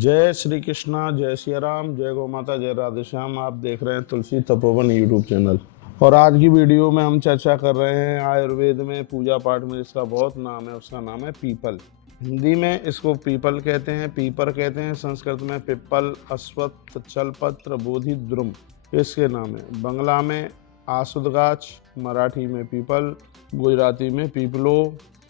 जय श्री कृष्णा, जय सिया राम, जय गौ माता, जय राधे श्याम। आप देख रहे हैं तुलसी तपोवन यूट्यूब चैनल। और आज की वीडियो में हम चर्चा कर रहे हैं आयुर्वेद में पूजा पाठ में जिसका बहुत नाम है, उसका नाम है पीपल। हिंदी में इसको पीपल कहते हैं, पीपर कहते हैं, संस्कृत में पिप्पल, अश्वत्थ, चलपत्र, बोधि, द्रुम इसके नाम है। बंगला में आसुदगाछ, मराठी में पीपल, गुजराती में पीपलो,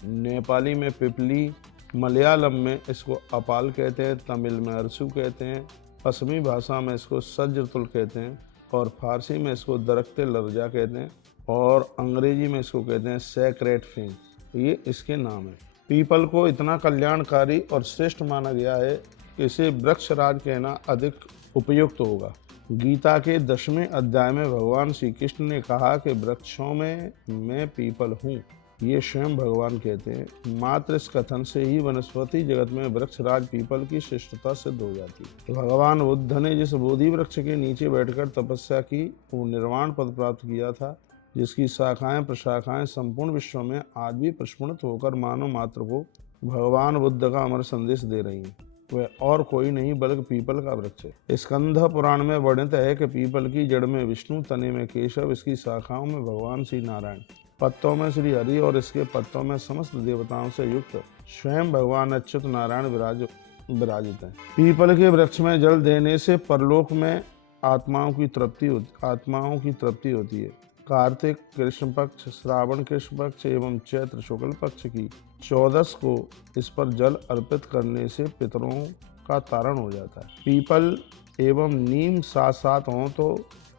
नेपाली में पिपली, मलयालम में इसको अपाल कहते हैं, तमिल में अरसू कहते हैं, पश्चिमी भाषा में इसको सज्रतुल कहते हैं और फारसी में इसको दरख्ते लर्जा कहते हैं और अंग्रेजी में इसको कहते हैं सैक्रेट फिंग। ये इसके नाम है। पीपल को इतना कल्याणकारी और श्रेष्ठ माना गया है कि इसे वृक्षराज कहना अधिक उपयुक्त होगा। गीता के 10वें अध्याय में भगवान श्री कृष्ण ने कहा कि वृक्षों में मैं पीपल हूँ। ये स्वयं भगवान कहते हैं। मात्र इस कथन से ही वनस्पति जगत में वृक्षराज पीपल की श्रेष्ठता सिद्ध हो जाती है। भगवान बुद्ध ने जिस बोधि वृक्ष के नीचे बैठकर तपस्या की, वो निर्वाण पद प्राप्त किया था, जिसकी शाखाएं प्रशाखाएं संपूर्ण विश्व में आज भी प्रस्फुटित होकर मानव मात्र को भगवान बुद्ध का अमर संदेश दे रही है। वह और कोई नहीं बल्कि पीपल का वृक्ष है। स्कंद पुराण में वर्णित है कि पीपल की जड़ में विष्णु, तने में केशव, इसकी शाखाओं में भगवान श्री नारायण, पत्तों में श्री हरि और इसके पत्तों में समस्त देवताओं से युक्त स्वयं भगवान अच्युत नारायण विराजित हैं। पीपल के वृक्ष में जल देने से परलोक में आत्माओं की तृप्ति होती है। कार्तिक कृष्ण पक्ष, श्रावण कृष्ण पक्ष एवं चैत्र शुक्ल पक्ष की 14 को इस पर जल अर्पित करने से पितरों का तारण हो जाता है। पीपल एवं नीम साथ साथ हों तो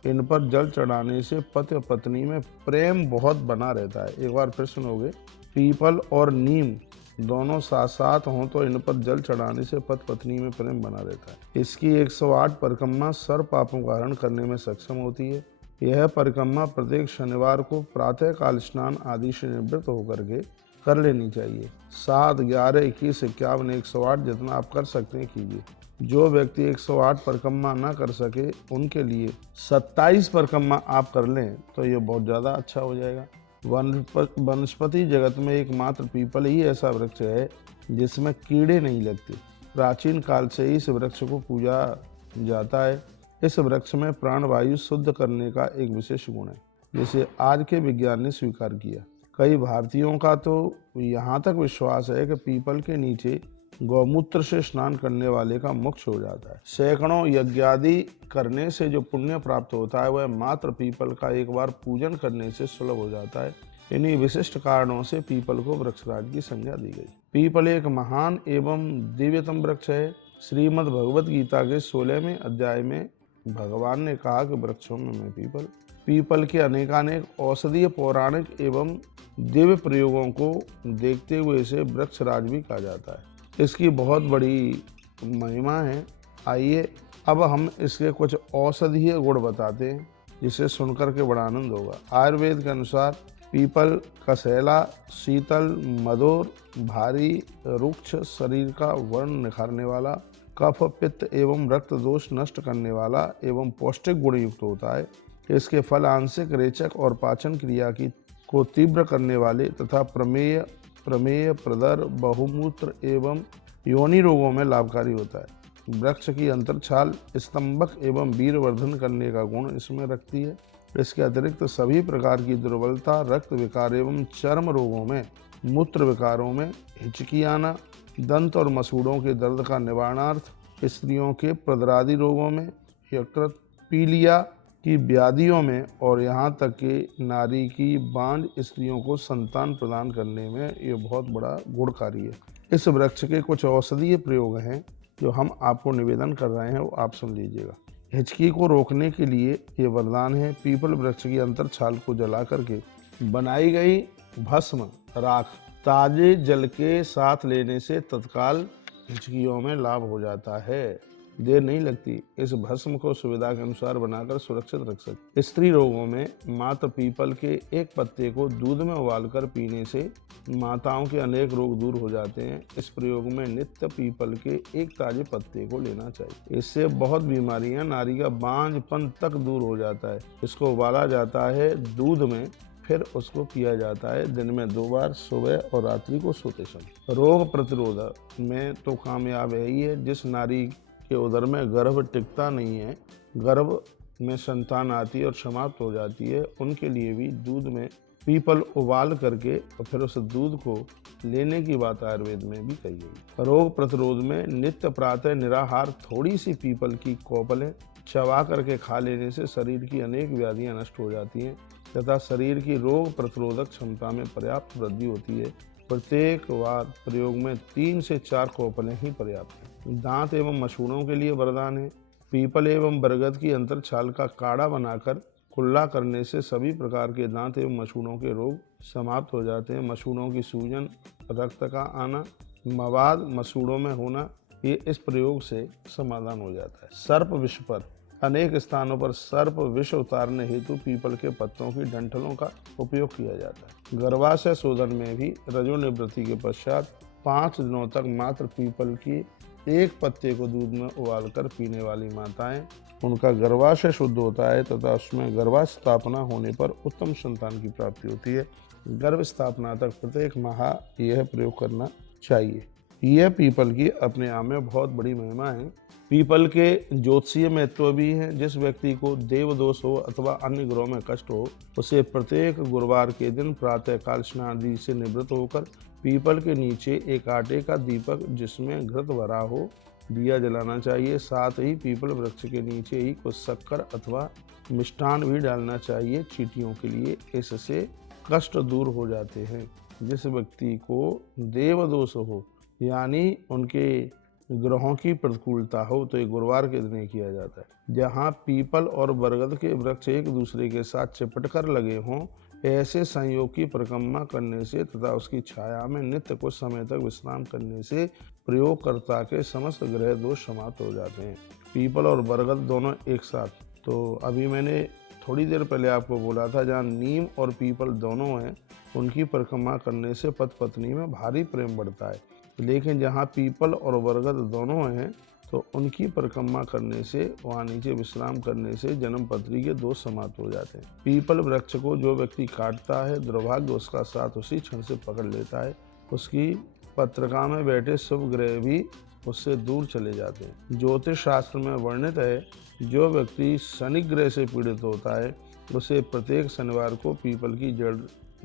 इन पर जल चढ़ाने से पति और पत्नी में प्रेम बहुत बना रहता है। एक बार फिर सुनोगे, पीपल और नीम दोनों साथ साथ हों तो इन पर जल चढ़ाने से पति पत्नी में प्रेम बना रहता है। इसकी 108 परिक्रमा सर्व पापों का हरण करने में सक्षम होती है। यह परिक्रमा प्रत्येक शनिवार को प्रातः काल स्नान आदि से निवृत्त होकर के कर लेनी चाहिए। 7, 11, 21, 51, 108 जितना आप कर सकते हैं कीजिए। जो व्यक्ति 108 परिक्रमा ना कर सके उनके लिए 27 परिक्रमा आप कर लें तो ये बहुत ज़्यादा अच्छा हो जाएगा। वनस्पति जगत में एकमात्र पीपल ही ऐसा वृक्ष है जिसमें कीड़े नहीं लगते। प्राचीन काल से ही इस वृक्ष को पूजा जाता है। इस वृक्ष में प्राणवायु शुद्ध करने का एक विशेष गुण है, जिसे आज के विज्ञान ने स्वीकार किया। कई भारतीयों का तो यहाँ तक विश्वास है कि पीपल के नीचे गौमूत्र से स्नान करने वाले का मोक्ष हो जाता है। सैकड़ों यज्ञादि करने से जो पुण्य प्राप्त होता है वह मात्र पीपल का एक बार पूजन करने से सुलभ हो जाता है। इन्हीं विशिष्ट कारणों से पीपल को वृक्षराज की संज्ञा दी गई। पीपल एक महान एवं दिव्यतम वृक्ष है। श्रीमद् भगवत गीता के 16वें अध्याय में भगवान ने कहा कि वृक्षों में मैं पीपल के अनेकानेक औषधीय, पौराणिक एवं दिव्य प्रयोगों को देखते हुए इसे वृक्षराज भी कहा जाता है। इसकी बहुत बड़ी महिमा है। आइए अब हम इसके कुछ औषधीय गुण बताते हैं जिसे सुनकर के बड़ा आनंद होगा। आयुर्वेद के अनुसार पीपल कसैला, शीतल, मधुर, भारी, रुक्ष, शरीर का वर्ण निखारने वाला, कफ, पित्त एवं रक्त दोष नष्ट करने वाला एवं पौष्टिक गुण युक्त होता है। इसके फल आंशिक रेचक और पाचन क्रिया को तीव्र करने वाले तथा प्रमेय, प्रदर, बहुमूत्र एवं योनि रोगों में लाभकारी होता है। वृक्ष की अंतरछाल स्तंभक एवं वीरवर्धन करने का गुण इसमें रखती है। इसके अतिरिक्त सभी प्रकार की दुर्बलता, रक्त विकार एवं चर्म रोगों में, मूत्र विकारों में, हिचकी आना, दंत और मसूड़ों के दर्द का निवारणार्थ, स्त्रियों के प्रदरादि रोगों में, यकृत, पीलिया की व्याधियों में और यहाँ तक कि नारी की बांझ स्त्रियों को संतान प्रदान करने में ये बहुत बड़ा गुणकारी है। इस वृक्ष के कुछ औषधीय प्रयोग हैं जो हम आपको निवेदन कर रहे हैं, वो आप सुन लीजिएगा। हिचकी को रोकने के लिए ये वरदान है। पीपल वृक्ष की अंतरछाल को जला करके बनाई गई भस्म राख ताजे जल के साथ लेने से तत्काल हिचकियों में लाभ हो जाता है। देर नहीं लगती। इस भस्म को सुविधा के अनुसार बनाकर सुरक्षित रख सकते। स्त्री रोगों में मात्र पीपल के एक पत्ते को दूध में उबालकर पीने से माताओं के अनेक रोग दूर हो जाते हैं। इस प्रयोग में नित्य पीपल के एक ताजे पत्ते को लेना चाहिए। इससे बहुत बीमारियां, नारी का बांझपन तक दूर हो जाता है। इसको उबाला जाता है दूध में फिर उसको पिया जाता है दिन में 2 बार, सुबह और रात्रि को सोते समय। रोग प्रतिरोधक में तो कामयाब है ही है। जिस नारी के उदर में गर्भ टिकता नहीं है, गर्भ में संतान आती है और समाप्त हो जाती है, उनके लिए भी दूध में पीपल उबाल करके और फिर उस दूध को लेने की बात आयुर्वेद में भी कही गई। रोग प्रतिरोध में नित्य प्रातः निराहार थोड़ी सी पीपल की कोपलें चबा करके खा लेने से शरीर की अनेक व्याधियां नष्ट हो जाती हैं तथा शरीर की रोग प्रतिरोधक क्षमता में पर्याप्त वृद्धि होती है। प्रत्येक बार प्रयोग में 3 से 4 कोपलें ही पर्याप्त हैं। दांत एवं मसूड़ों के लिए वरदान है। पीपल एवं बरगद की अंतर छाल का काढ़ा बनाकर कुल्ला करने से सभी प्रकार के दांत एवं मसूड़ों के रोग समाप्त हो जाते हैं। मसूड़ों की सूजन, रक्त का आना, मवाद मसूड़ों में होना, ये इस प्रयोग से समाधान हो जाता है। सर्प विष पर अनेक स्थानों पर सर्प विष उतारने हेतु पीपल के पत्तों की डंठलों का उपयोग किया जाता है। गर्भाशय शोधन में भी रजोनिवृत्ति के पश्चात 5 दिनों तक मात्र पीपल की एक पत्ते को दूध में उबालकर पीने वाली माताएं, उनका गर्भाशय शुद्ध होता है तथा उसमें गर्भास्थापना होने पर उत्तम संतान की प्राप्ति होती है। गर्भ स्थापना तक प्रत्येक माह यह प्रयोग करना चाहिए। यह पीपल की अपने आप में बहुत बड़ी महिमा है। पीपल के ज्योतिषीय महत्व भी है। जिस व्यक्ति को देव दोष हो अथवा अन्य ग्रहों में कष्ट हो, उसे प्रत्येक गुरुवार के दिन प्रातः काल स्नान आदि से निवृत्त होकर पीपल के नीचे एक आटे का दीपक जिसमें घृत भरा हो दिया जलाना चाहिए। साथ ही पीपल वृक्ष के नीचे ही कुछ शक्कर अथवा मिष्ठान भी डालना चाहिए चींटियों के लिए। इससे कष्ट दूर हो जाते हैं। जिस व्यक्ति को देव दोष हो यानी उनके ग्रहों की प्रतिकूलता हो तो ये गुरुवार के दिन किया जाता है। जहाँ पीपल और बरगद के वृक्ष एक दूसरे के साथ चिपट कर लगे हों, ऐसे संयोग की परिक्रमा करने से तथा उसकी छाया में नित्य कुछ समय तक विश्राम करने से प्रयोगकर्ता के समस्त ग्रह दोष समाप्त हो जाते हैं। पीपल और बरगद दोनों एक साथ, तो अभी मैंने थोड़ी देर पहले आपको बोला था जहाँ नीम और पीपल दोनों हैं, उनकी परिक्रमा करने से पति पत्नी में भारी प्रेम बढ़ता है। लेकिन जहाँ पीपल और बरगद दोनों हैं तो उनकी परिक्रमा करने से, वहाँ नीचे विश्राम करने से जन्म पत्री के दोष समाप्त हो जाते हैं। पीपल वृक्ष को जो व्यक्ति काटता है, दुर्भाग्य उसका साथ उसी क्षण से पकड़ लेता है। उसकी पत्रिका में बैठे शुभ ग्रह भी उससे दूर चले जाते हैं। ज्योतिष शास्त्र में वर्णित है, जो व्यक्ति शनि ग्रह से पीड़ित होता है उसे प्रत्येक शनिवार को पीपल की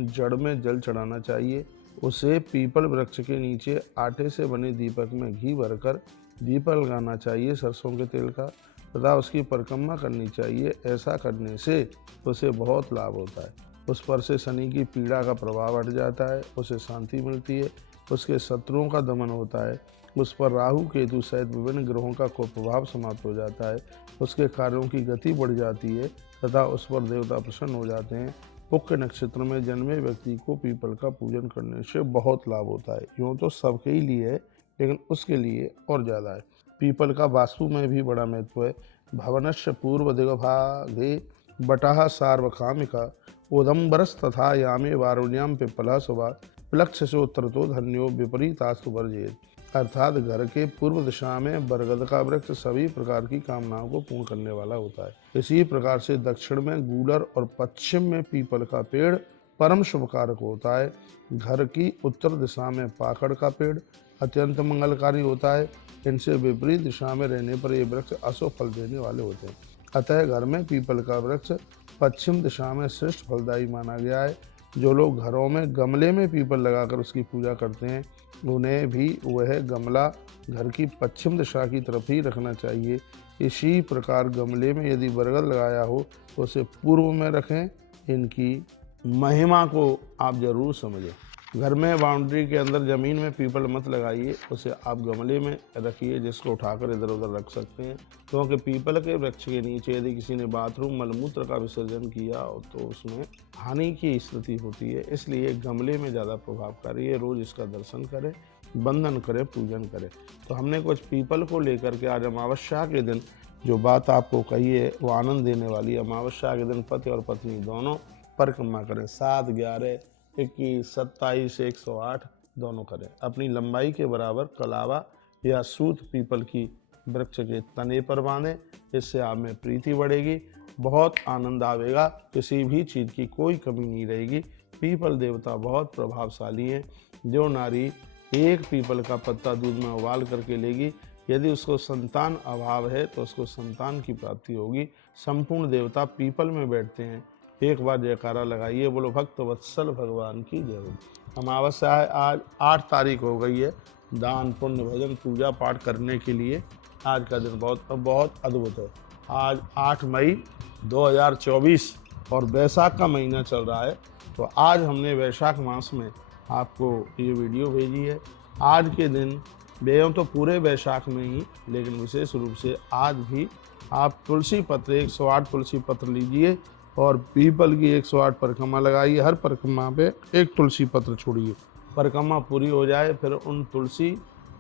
जड़ में जल चढ़ाना चाहिए। उसे पीपल वृक्ष के नीचे आटे से बने दीपक में घी भरकर दीपक लगाना चाहिए सरसों के तेल का, तथा उसकी परिक्रमा करनी चाहिए। ऐसा करने से उसे बहुत लाभ होता है। उस पर से शनि की पीड़ा का प्रभाव हट जाता है, उसे शांति मिलती है, उसके शत्रुओं का दमन होता है, उस पर राहु केतु सहित विभिन्न ग्रहों का कुप्रभाव समाप्त हो जाता है, उसके कार्यों की गति बढ़ जाती है तथा उस पर देवता प्रसन्न हो जाते हैं। पुष्य नक्षत्र में जन्मे व्यक्ति को पीपल का पूजन करने से बहुत लाभ होता है। यूँ तो सबके ही लिए है, लेकिन उसके लिए और ज़्यादा है। पीपल का वास्तु में भी बड़ा महत्व है। भवनस्य पूर्व दिग्भागे बटाह सार्वकामिका उदम्बरस तथा यामे वारुण्याम पिपला सुभा प्लक्षसोत्तरतो धन्यो विपरीतास्तु वर्जेत। अर्थात घर के पूर्व दिशा में बरगद का वृक्ष सभी प्रकार की कामनाओं को पूर्ण करने वाला होता है। इसी प्रकार से दक्षिण में गूलर और पश्चिम में पीपल का पेड़ परम शुभकारक होता है। घर की उत्तर दिशा में पाकड़ का पेड़ अत्यंत मंगलकारी होता है। इनसे विपरीत दिशा में रहने पर ये वृक्ष अशुभ फल देने वाले होते हैं। अतः घर में पीपल का वृक्ष पश्चिम दिशा में श्रेष्ठ फलदायी माना गया है। जो लोग घरों में गमले में पीपल लगाकर उसकी पूजा करते हैं, उन्हें भी वह गमला घर की पश्चिम दिशा की तरफ ही रखना चाहिए। इसी प्रकार गमले में यदि बरगद लगाया हो तो उसे पूर्व में रखें। इनकी महिमा को आप जरूर समझें। घर में बाउंड्री के अंदर ज़मीन में पीपल मत लगाइए, उसे आप गमले में रखिए जिसको उठाकर इधर उधर रख सकते हैं। क्योंकि पीपल के वृक्ष के नीचे यदि किसी ने बाथरूम मलमूत्र का विसर्जन किया तो उसमें हानि की स्थिति होती है। इसलिए गमले में ज़्यादा प्रभावकारी है। रोज़ इसका दर्शन करें, वंदन करें, पूजन करें। तो हमने कुछ पीपल को लेकर के आज अमावस्या के दिन जो बात आपको कही है वो आनंद देने वाली है। अमावस्या के दिन पति और पत्नी दोनों परिक्रमा करें। 7, 11, 21, 27, 108 दोनों करें। अपनी लंबाई के बराबर कलावा या सूत पीपल की वृक्ष के तने पर बांधें। इससे आप में प्रीति बढ़ेगी बहुत आनंद आवेगा, किसी भी चीज़ की कोई कमी नहीं रहेगी। पीपल देवता बहुत प्रभावशाली हैं। जो नारी एक पीपल का पत्ता दूध में उबाल करके लेगी, यदि उसको संतान अभाव है तो उसको संतान की प्राप्ति होगी। संपूर्ण देवता पीपल में बैठते हैं। एक बार जयकारा लगाइए, बोलो भक्त वत्सल भगवान की जय हो। अमावस्या है, आज 8 तारीख हो गई है। दान पुण्य भजन पूजा पाठ करने के लिए आज का दिन बहुत अद्भुत है। आज 8 मई 2024 और वैशाख का महीना चल रहा है। तो आज हमने वैशाख मास में आपको ये वीडियो भेजी है। आज के दिन बेयों तो पूरे वैशाख में ही, लेकिन विशेष रूप से आज भी आप तुलसी पत्र 108 तुलसी पत्र लीजिए और पीपल की 108 परिक्रमा लगाइए। हर परिक्रमा पे एक तुलसी पत्र छोड़िए। परिक्रमा पूरी हो जाए फिर उन तुलसी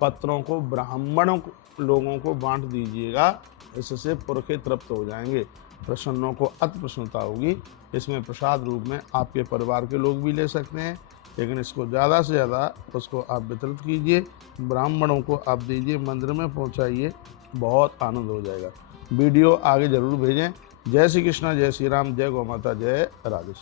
पत्रों को ब्राह्मणों लोगों को बांट दीजिएगा। इससे पुरखे तृप्त हो जाएंगे, प्रसन्नों को अति प्रसन्नता होगी। इसमें प्रसाद रूप में आपके परिवार के लोग भी ले सकते हैं, लेकिन इसको ज़्यादा से ज़्यादा उसको आप वितरित कीजिए, ब्राह्मणों को आप दीजिए, मंदिर में पहुंचाइए, बहुत आनंद हो जाएगा। वीडियो आगे ज़रूर भेजें। जय श्री कृष्णा, जय श्री राम, जय गौ माता, जय राधे।